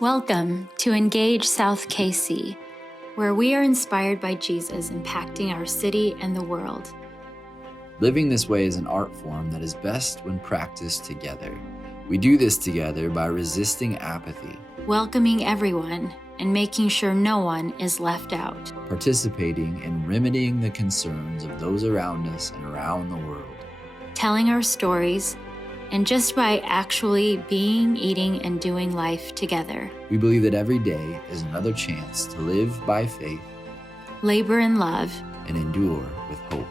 Welcome to Engage South KC, where we are inspired by Jesus impacting our city and the world. Living this way is an art form that is best when practiced together. We do this together by resisting apathy, Welcoming everyone and making sure no one is left out. participating in remedying the concerns of those around us and around the world. Telling our stories, and just by actually being, eating, and doing life together. We believe that every day is another chance to live by faith Labor in love. and endure with hope.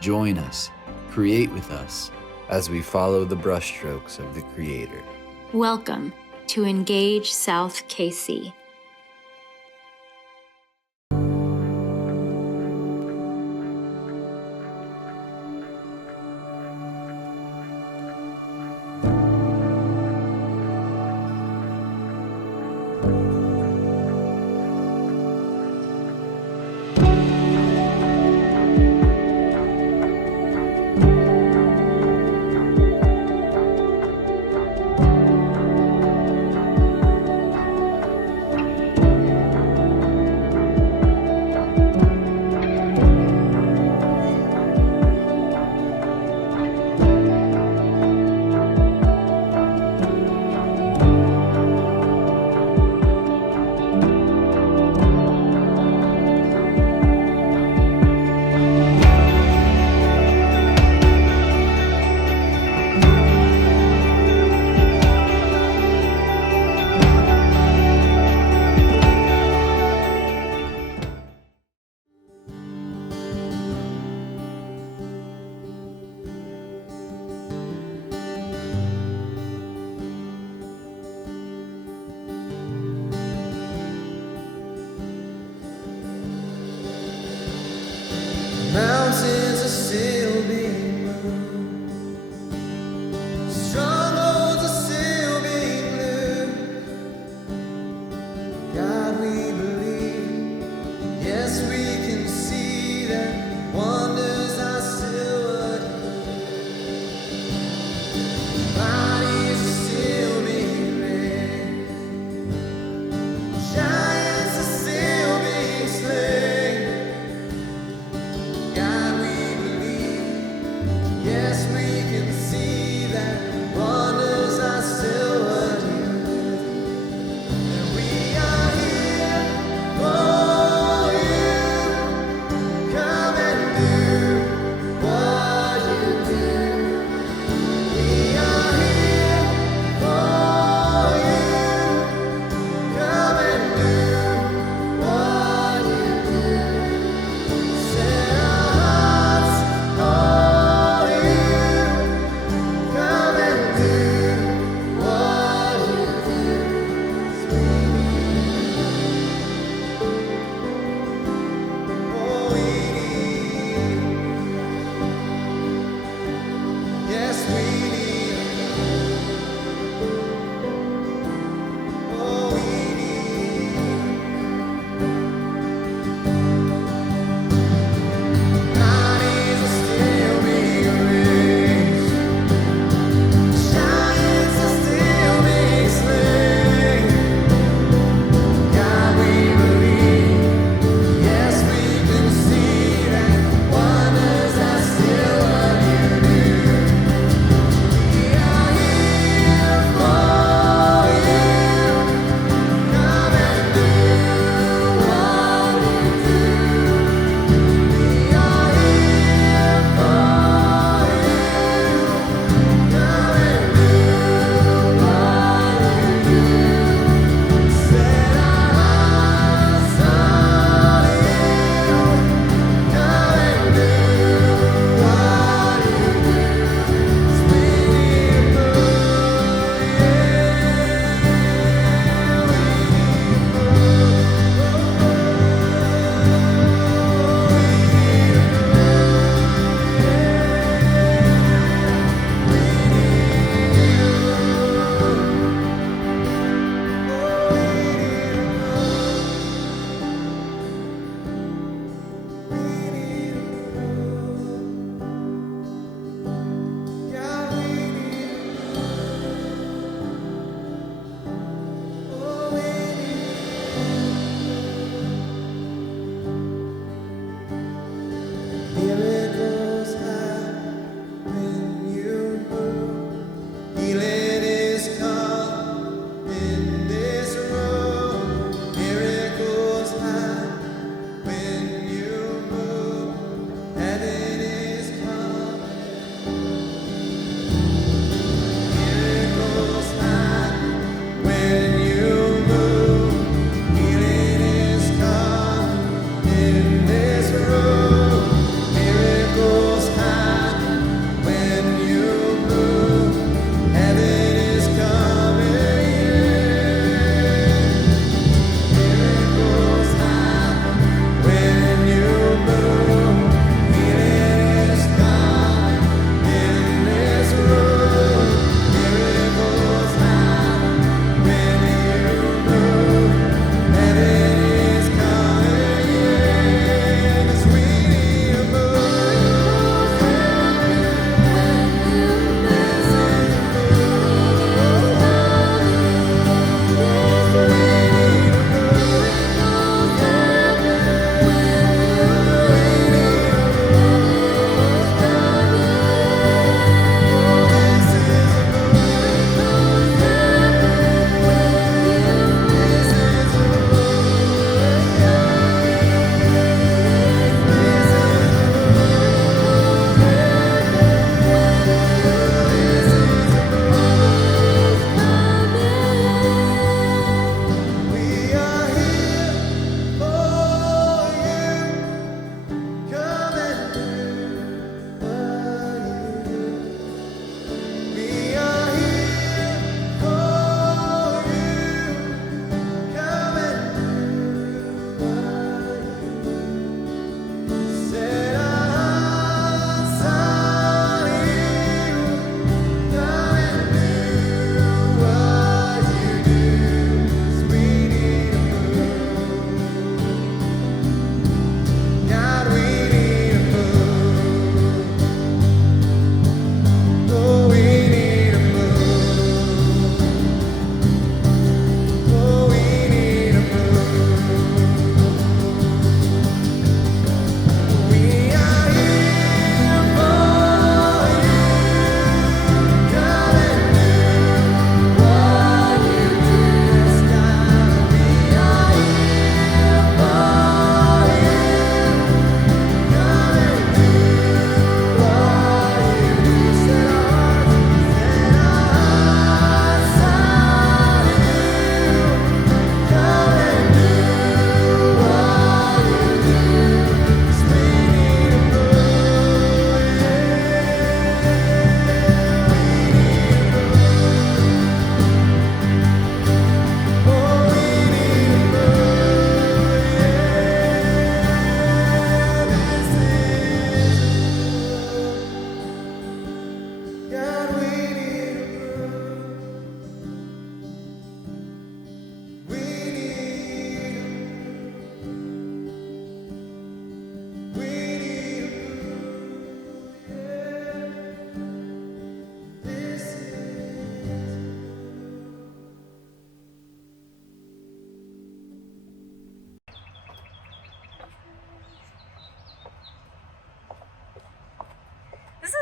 Join us, create with us, as we follow the brushstrokes of the Creator. Welcome to Engage South KC. Mountains are still being moved, strongholds are still being loosed. God, we believe, yes, we can see that wonders are still occurring. Bodies are still being raised, giants are still being slain. God, we believe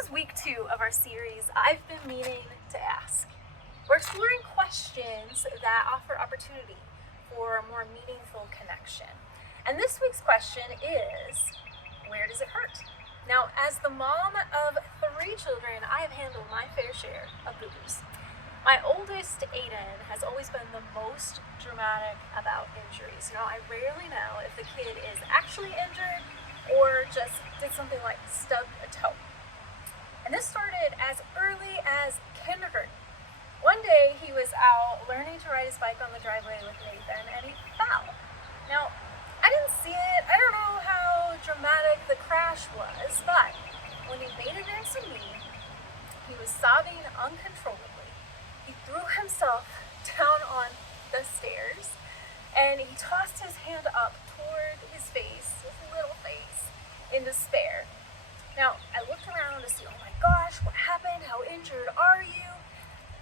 is week 2 of our series, I've been meaning to ask. We're exploring questions that offer opportunity for a more meaningful connection. And this week's question is, where does it hurt? Now, as the mom of 3 children, I have handled my fair share of boo-boos. My oldest, Aiden, has always been the most dramatic about injuries. I rarely know if the kid is actually injured or just did something like stub a toe. And this started as early as kindergarten. One day he was out learning to ride his bike on the driveway with Nathan and he fell. Now, I didn't see it. I don't know how dramatic the crash was, but when he made it into me, he was sobbing uncontrollably. He threw himself down on the stairs and he tossed his hand up toward his face, his little face, in despair. Now, I looked around to see, oh my gosh, what happened? How injured are you?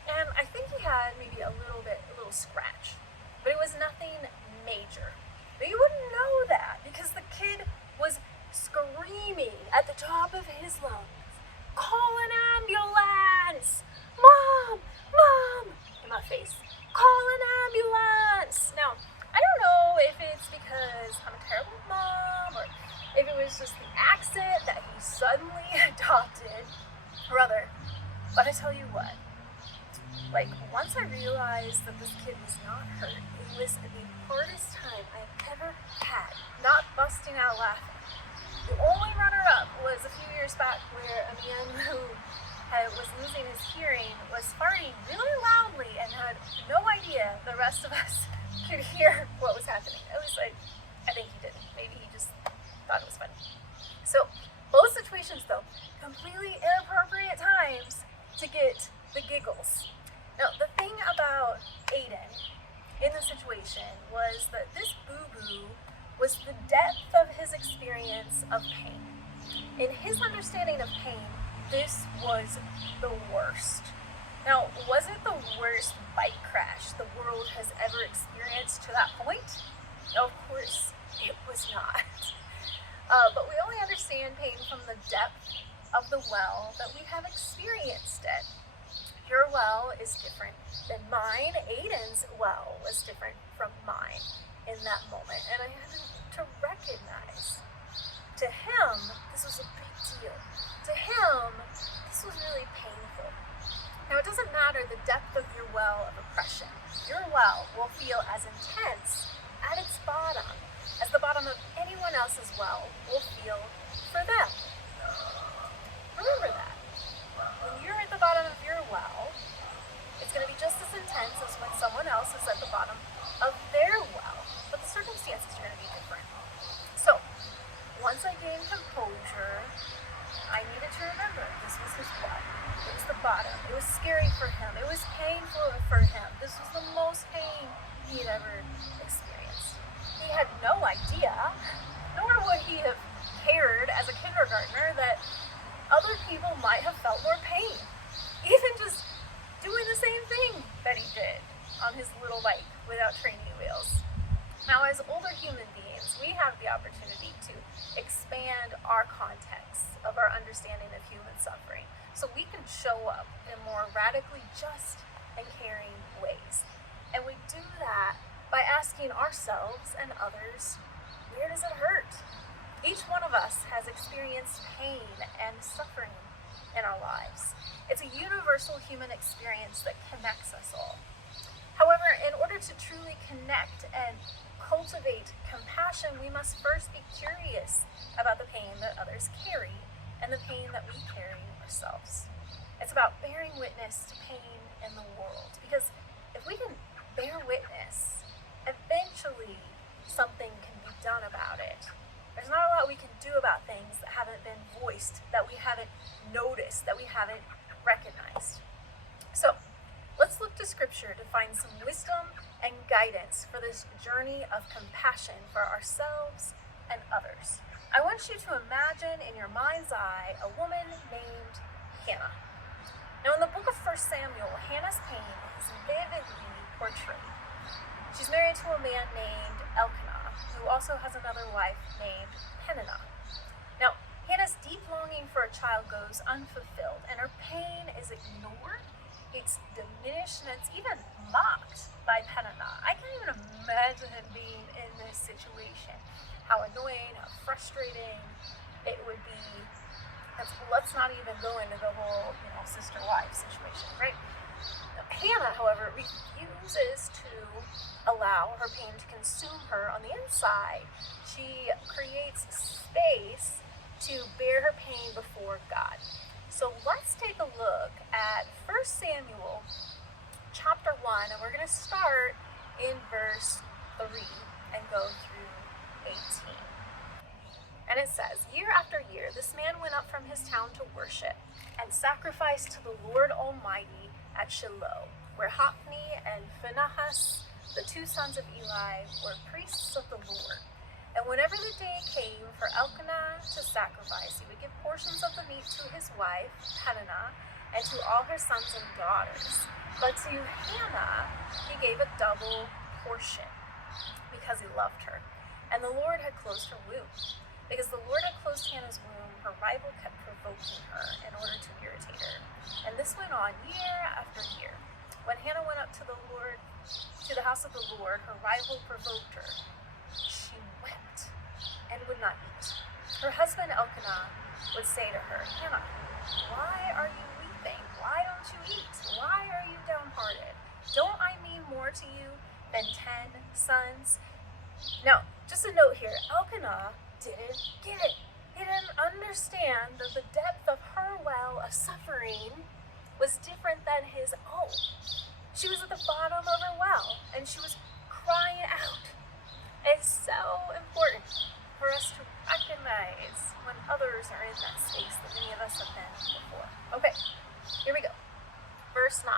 And I think he had maybe a little scratch, but it was nothing major. But you wouldn't know that because the kid was screaming at the top of his lungs, call an ambulance! Mom! Mom! In my face, call an ambulance! Now, I don't know if it's because I'm a terrible mom or if it was just the accent that he suddenly adopted, brother. But I tell you what, once I realized that this kid was not hurt, it was the hardest time I've ever had, not busting out laughing. The only runner-up was a few years back where a man who was losing his hearing was farting really loudly and had no idea the rest of us could hear what was happening. At least I think he didn't. Maybe he just thought it was funny. So both situations, though, completely inappropriate times to get the giggles. Now, the thing about Aiden in the situation was that this boo-boo was the depth of his experience of pain. In his understanding of pain, this was the worst. Now, was it the worst bike crash the world has ever experienced to that point? No, of course it was not. But we only understand pain from the depth of the well that we have experienced it. Your well is different than mine. Aiden's well was different from mine in that moment. And I had to recognize, to him, this was a big deal. To him, this was really painful. Now, it doesn't matter the depth of your well of oppression. Your well will feel as intense at its bottom as the bottom of anyone else's well will feel for them. Remember that. When you're at the bottom of your well, it's going to be just as intense as when someone else is at the bottom of their well, but the circumstances are going to be different. So, once I gained composure, I needed to remember this was his well. It was the bottom. It was scary for him. It was painful for him. This was the most pain he had ever experienced. He had no idea, nor would he have cared as a kindergartner, that other people might have felt more pain. Even just doing the same thing that he did on his little bike without training wheels. Now, as older human beings, we have the opportunity to expand our context of our understanding of human suffering so we can show up in more radically just and caring ways. And we do that by asking ourselves and others, where does it hurt? Each one of us has experienced pain and suffering in our lives. It's a universal human experience that connects us all. However, in order to truly connect and cultivate compassion, we must first be curious about the pain that others carry and the pain that we carry ourselves. It's about bearing witness to pain in the world, because if we can bear witness, eventually something can be done about it. There's not a lot we can do about things that haven't been voiced, that we haven't noticed, that we haven't recognized. So, let's look to Scripture to find some wisdom and guidance for this journey of compassion for ourselves and others. I want you to imagine in your mind's eye a woman named Hannah. Now, in the book of 1 Samuel, Hannah's pain is vividly portrayed. She's married to a man named Elkanah, who also has another wife named Peninnah. Now, Hannah's deep longing for a child goes unfulfilled, and her pain is ignored, it's diminished, and it's even mocked by Peninnah. I can't even imagine being in this situation. How annoying, how frustrating it would be. Let's not even go into the whole, sister-wife situation, right? Hannah, however, refuses to allow her pain to consume her on the inside. She creates space to bear her pain before God. So let's take a look at 1 Samuel chapter 1, and we're going to start in verse 3 and go through 18. And it says, year after year, this man went up from his town to worship and sacrificed to the Lord Almighty at Shiloh, where Hophni and Phinehas, the two sons of Eli, were priests of the Lord. And whenever the day came for Elkanah to sacrifice, he would give portions of the meat to his wife, Peninnah, and to all her sons and daughters. But to Hannah, he gave a double portion, because he loved her. And the Lord had closed her womb. Because the Lord had closed Hannah's womb, her rival kept provoking her in order to irritate her. And this went on year after year. When Hannah went up to the house of the Lord, her rival provoked her. She wept and would not eat. Her husband Elkanah would say to her, Hannah, why are you weeping? Why don't you eat? Why are you downhearted? Don't I mean more to you than 10 sons? Now, just a note here, Elkanah didn't get it. He didn't understand that the depth of her well of suffering was different than his own. She was at the bottom of her well, and she was crying out. It's so important for us to recognize when others are in that space that many of us have been before. Okay, here we go. Verse 9.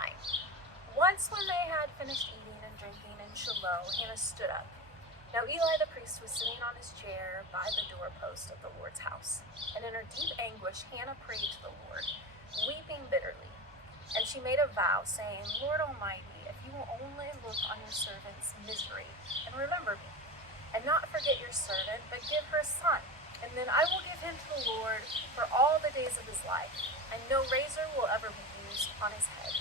Once when they had finished eating and drinking in Shiloh, Hannah stood up. Now Eli the priest was sitting on his chair by the doorpost of the Lord's house. And in her deep anguish, Hannah prayed to the Lord, weeping bitterly. And she made a vow, saying, Lord Almighty, if you will only look on your servant's misery and remember me, and not forget your servant, but give her a son, and then I will give him to the Lord for all the days of his life, and no razor will ever be used on his head.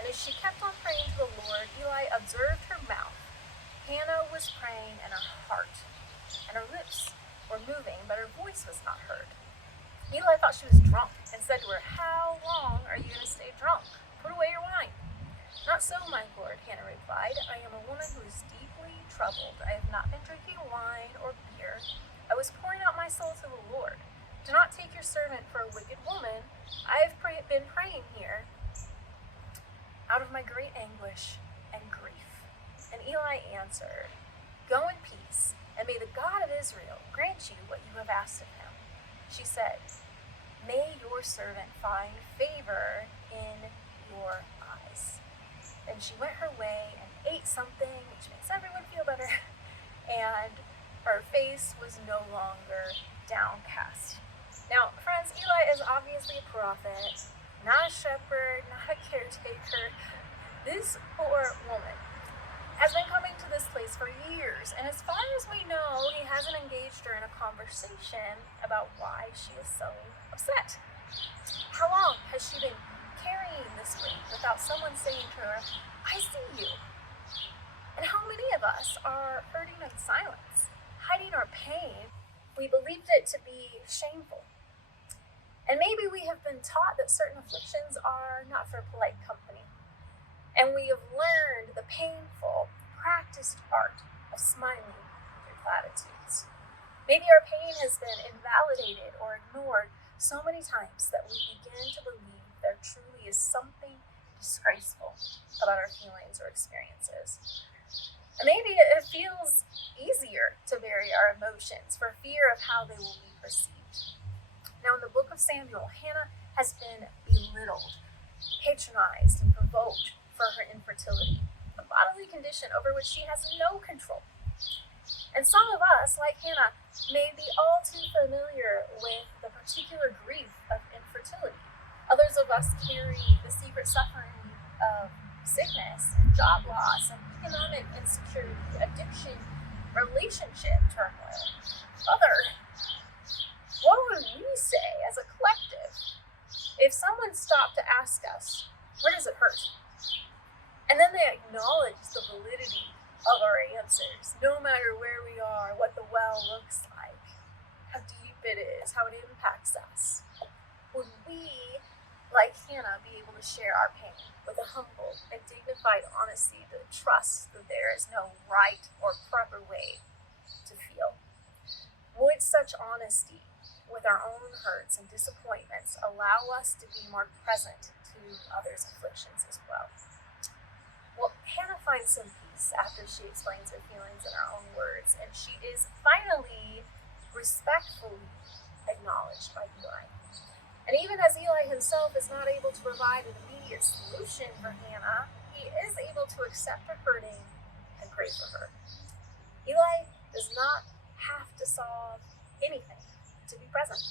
And as she kept on praying to the Lord, Eli observed her mouth. Hannah was praying in her heart, and her lips were moving, but her voice was not heard. Eli thought she was drunk and said to her, How long are you going to stay drunk? Put away your wine. Not so, my lord, Hannah replied. I am a woman who is deeply troubled. I have not been drinking wine or beer. I was pouring out my soul to the Lord. Do not take your servant for a wicked woman. I have been praying here out of my great anguish and grief. And Eli answered, Go in peace, and may the God of Israel grant you what you have asked of him. She said, May your servant find favor in your eyes. Then she went her way and ate something, which makes everyone feel better, and her face was no longer downcast. Now, friends, Eli is obviously a prophet, not a shepherd, not a caretaker. This poor woman has been coming to this place for years, and as far as we know, he hasn't engaged her in a conversation about why she is so upset. How long has she been carrying this weight without someone saying to her, I see you? And how many of us are hurting in silence, hiding our pain? We believed it to be shameful. And maybe we have been taught that certain afflictions are not for polite company. And we have learned the painful, practiced art of smiling through platitudes. Maybe our pain has been invalidated or ignored so many times that we begin to believe there truly is something disgraceful about our feelings or experiences. And maybe it feels easier to bury our emotions for fear of how they will be perceived. Now, in the book of Samuel, Hannah has been belittled, patronized, and provoked for her infertility, a bodily condition over which she has no control. And some of us, like Hannah, may be all too familiar with the particular grief of infertility. Others of us carry the secret suffering of sickness and job loss and economic insecurity, addiction, relationship turmoil. What would we say as a collective if someone stopped to ask us, where does it hurt? And then they acknowledge the validity of our answers, no matter where we are, what the well looks like, how deep it is, how it impacts us. Would we, like Hannah, be able to share our pain with a humble and dignified honesty to trust that there is no right or proper way to feel? Would such honesty with our own hurts and disappointments allow us to be more present to others' afflictions as well? Well, Hannah finds some peace after she explains her feelings in her own words, and she is finally respectfully acknowledged by Eli. And even as Eli himself is not able to provide an immediate solution for Hannah, he is able to accept her hurting and pray for her. Eli does not have to solve anything to be present.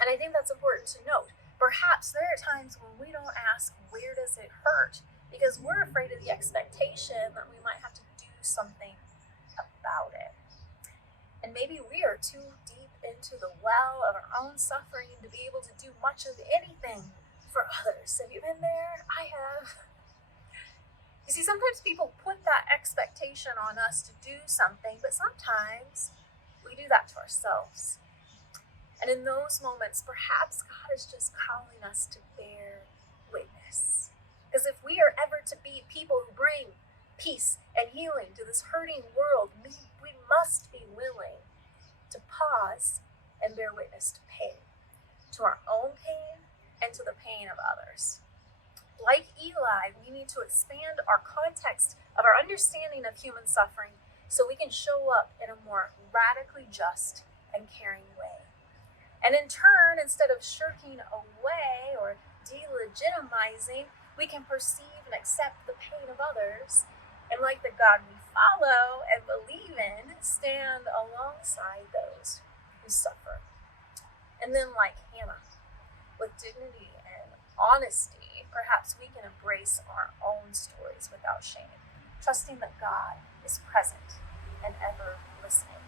And I think that's important to note. Perhaps there are times when we don't ask, where does it hurt? Because we're afraid of the expectation that we might have to do something about it. And maybe we are too deep into the well of our own suffering to be able to do much of anything for others. Have you been there? I have. You see, sometimes people put that expectation on us to do something, but sometimes we do that to ourselves. And in those moments, perhaps God is just calling us to bear witness. Because if we are ever to be people who bring peace and healing to this hurting world, we must be willing to pause and bear witness to pain, to our own pain and to the pain of others. Like Eli, we need to expand our context of our understanding of human suffering so we can show up in a more radically just and caring way. And in turn, instead of shirking away or delegitimizing, we can perceive and accept the pain of others, and like the God we follow and believe in, stand alongside those who suffer. And then like Hannah, with dignity and honesty, perhaps we can embrace our own stories without shame, trusting that God is present and ever listening.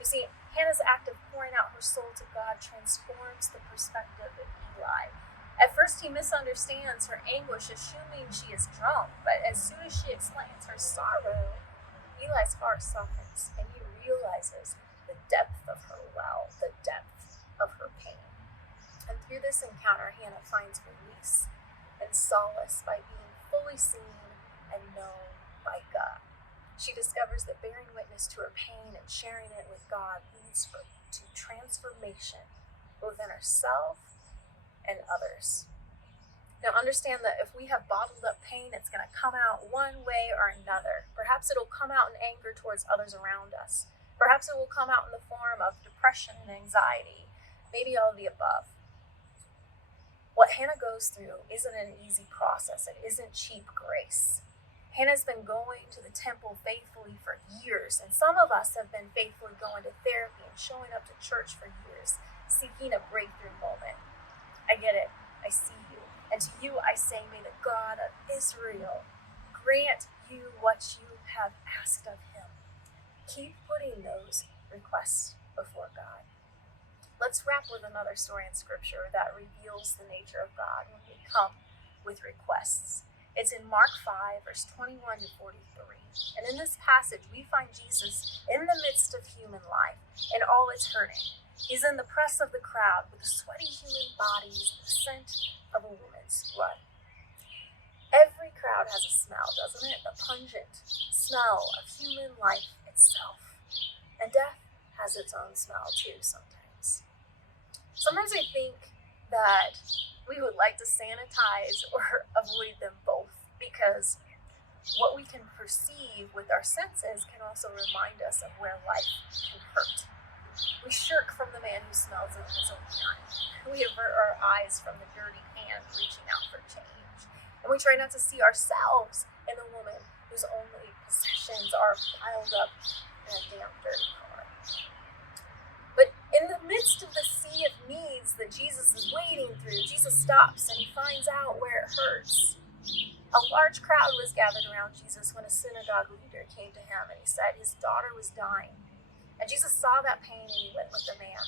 You see, Hannah's act of pouring out her soul to God transforms the perspective of Eli. At first, he misunderstands her anguish, assuming she is drunk, but as soon as she explains her sorrow, Eli's heart softens, and he realizes the depth of her well, the depth of her pain. And through this encounter, Hannah finds release and solace by being fully seen and known by God. She discovers that bearing witness to her pain and sharing it with God leads to transformation, both in herself and others. Now understand that if we have bottled up pain, it's going to come out one way or another. Perhaps it'll come out in anger towards others around us. Perhaps it will come out in the form of depression and anxiety, maybe all of the above. What Hannah goes through isn't an easy process. It isn't cheap grace. Hannah's been going to the temple faithfully for years, and some of us have been faithfully going to therapy and showing up to church for years, seeking a breakthrough moment. I get it. I see you. And to you I say, may the God of Israel grant you what you have asked of him. Keep putting those requests before God. Let's wrap with another story in Scripture that reveals the nature of God when we come with requests. It's in Mark 5, verse 21 to 43. And in this passage, we find Jesus in the midst of human life and all its hurting. He's in the press of the crowd with the sweaty human bodies, the scent of a woman's blood. Every crowd has a smell, doesn't it? The pungent smell of human life itself. And death has its own smell too sometimes. Sometimes I think that we would like to sanitize or avoid them both, because what we can perceive with our senses can also remind us of where life can hurt. We shirk from the man who smells in his own urine. We avert our eyes from the dirty hand reaching out for change. And we try not to see ourselves in the woman whose only possessions are piled up in a damp, dirty car. But in the midst of the sea of needs that Jesus is wading through, Jesus stops and he finds out where it hurts. A large crowd was gathered around Jesus when a synagogue leader came to him and he said his daughter was dying. And Jesus saw that pain and he went with the man.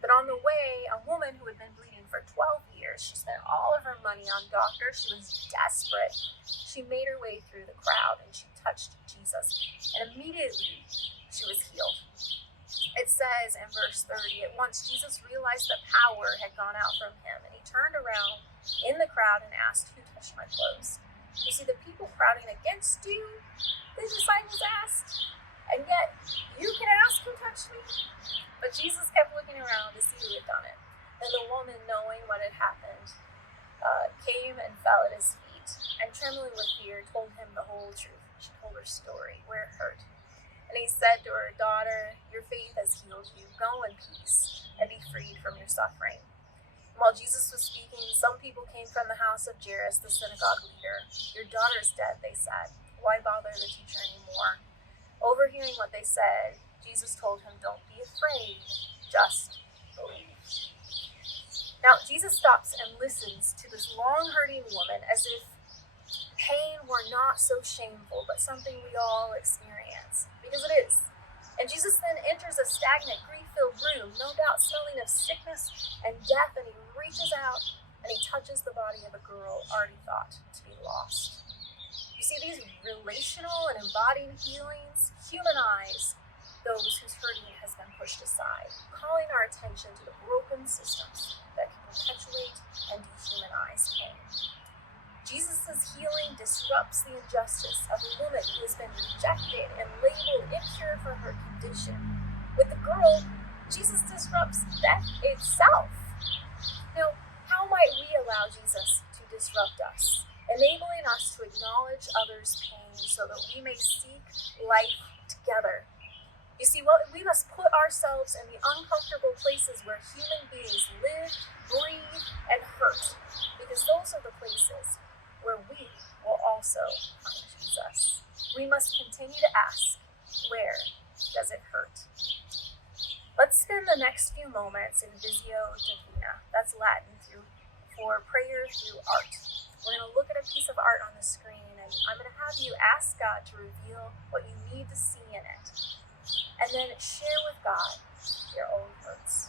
But on the way, a woman who had been bleeding for 12 years, she spent all of her money on doctors. She was desperate. She made her way through the crowd and she touched Jesus. And immediately she was healed. It says in verse 30, at once Jesus realized that power had gone out from him, and he turned around in the crowd and asked, who touched my clothes? You see, the people crowding against you, the disciples asked, and yet you can ask who touched me? But Jesus kept looking around to see who had done it. And the woman, knowing what had happened, came and fell at his feet, and trembling with fear, told him the whole truth. She told her story, where it hurt. And he said to her, daughter, your faith has healed you. Go in peace and be freed from your suffering. And while Jesus was speaking, some people came from the house of Jairus, the synagogue leader. Your daughter is dead, they said. Why bother the teacher anymore? Overhearing what they said, Jesus told him, don't be afraid, just believe. Now, Jesus stops and listens to this long-hurting woman as if pain were not so shameful, but something we all experience, because it is. And Jesus then enters a stagnant, grief-filled room, no doubt smelling of sickness and death, and he reaches out and he touches the body of a girl already thought to be lost. You see, these relational and embodied healings humanize those whose hurting has been pushed aside, calling our attention to the broken systems that can perpetuate and dehumanize pain. Jesus' healing disrupts the injustice of a woman who has been rejected and labeled impure for her condition. With the girl, Jesus disrupts death itself. Now, how might we allow Jesus to disrupt us, enabling us to acknowledge others' pain so that we may seek life together? You see, we must put ourselves in the uncomfortable places where human beings live, breathe, and hurt, because those are the places where we will also find Jesus. We must continue to ask, where does it hurt? Let's spend the next few moments in Visio Divina. That's Latin for prayer through art. We're going to look at a piece of art on the screen, and I'm going to have you ask God to reveal what you need to see in it, and then share with God your own hurts.